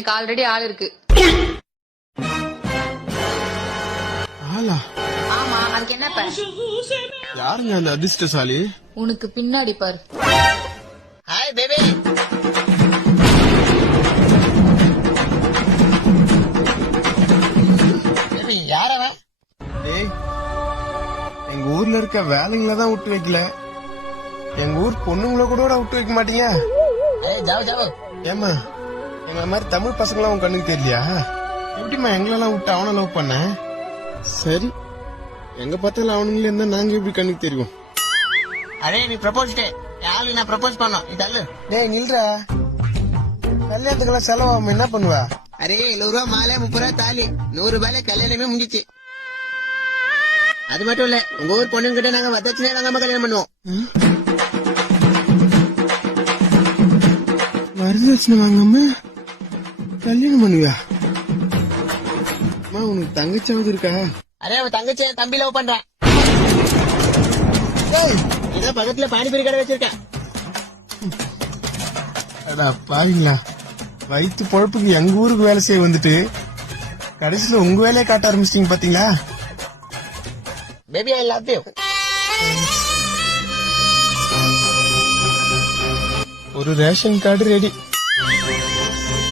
எனக்கு ஆல்ரெடி ஆள் இருக்கு. ஆளா? ஆமா, அதுக்கு என்ன இப்ப? யாருங்க அந்த அதிர்ஷ்டசாலி? உனக்கு பின்னாடி பாரு. Hi baby. யாரவன்? ஏய், எங்க ஊர்ல இருக்க வேலைங்கள தான் விட்டு வைக்கல, எங்க ஊர் பொண்ணுங்கள கூட விட்டு வைக்க மாட்டீங்க. ஜாவ் ஜாவ். ஏமா, எங்க மாதிரி தமிழ் பசங்களாம் உன் கண்ணுக்கு தெரியலையா? எப்படிமா எங்களெல்லாம் விட்டு அவனை லவ் பண்ண? சரி, எங்க பார்த்தாலும் அவனுங்களே இருந்தா நாங்க எப்படி கண்ணுக்கு தெரியும்? அரே நீ ப்ரப்போஸ் யாரு? நான் ப்ரப்போஸ் பண்ணோம். இதல்லு. டேய் நில்றா, கல்யாணத்துக்கெல்லாம் செலவாம என்ன பண்ணுவா? அரே 70 ரூபா மாலை, 30 ரூபா தாலி, 100 ரூபாயில கல்யாணமே முடிஞ்சிச்சு. அது மட்டும் இல்ல, உங்க ஊர் பொண்ணுங்கிட்ட நாங்க வரதட்சணையா வாங்காம கல்யாணம் பண்ணுவோம். வரதட்சணை வாங்காம கல்யாணம் பண்ணுவியா? அம்மா, உனக்கு தங்கச்சாவது இருக்கா? அரே அவன் தங்கச்சி என் தம்பி லவ் பண்றான். டேய், ஏதோ பக்கத்துல பானிபூரி கடை வச்சிருக்கேன். அடா பாருங்களா, வயிற்று பொழப்புக்கு எங்க ஊருக்கு வேலை செய்ய வந்துட்டு கடைசியில உங்க வேலையை காட்ட ஆரம்பிச்சிட்டீங்க பாத்தீங்களா? Baby I love you. ஒரு ரேஷன் கார்டு ரெடி.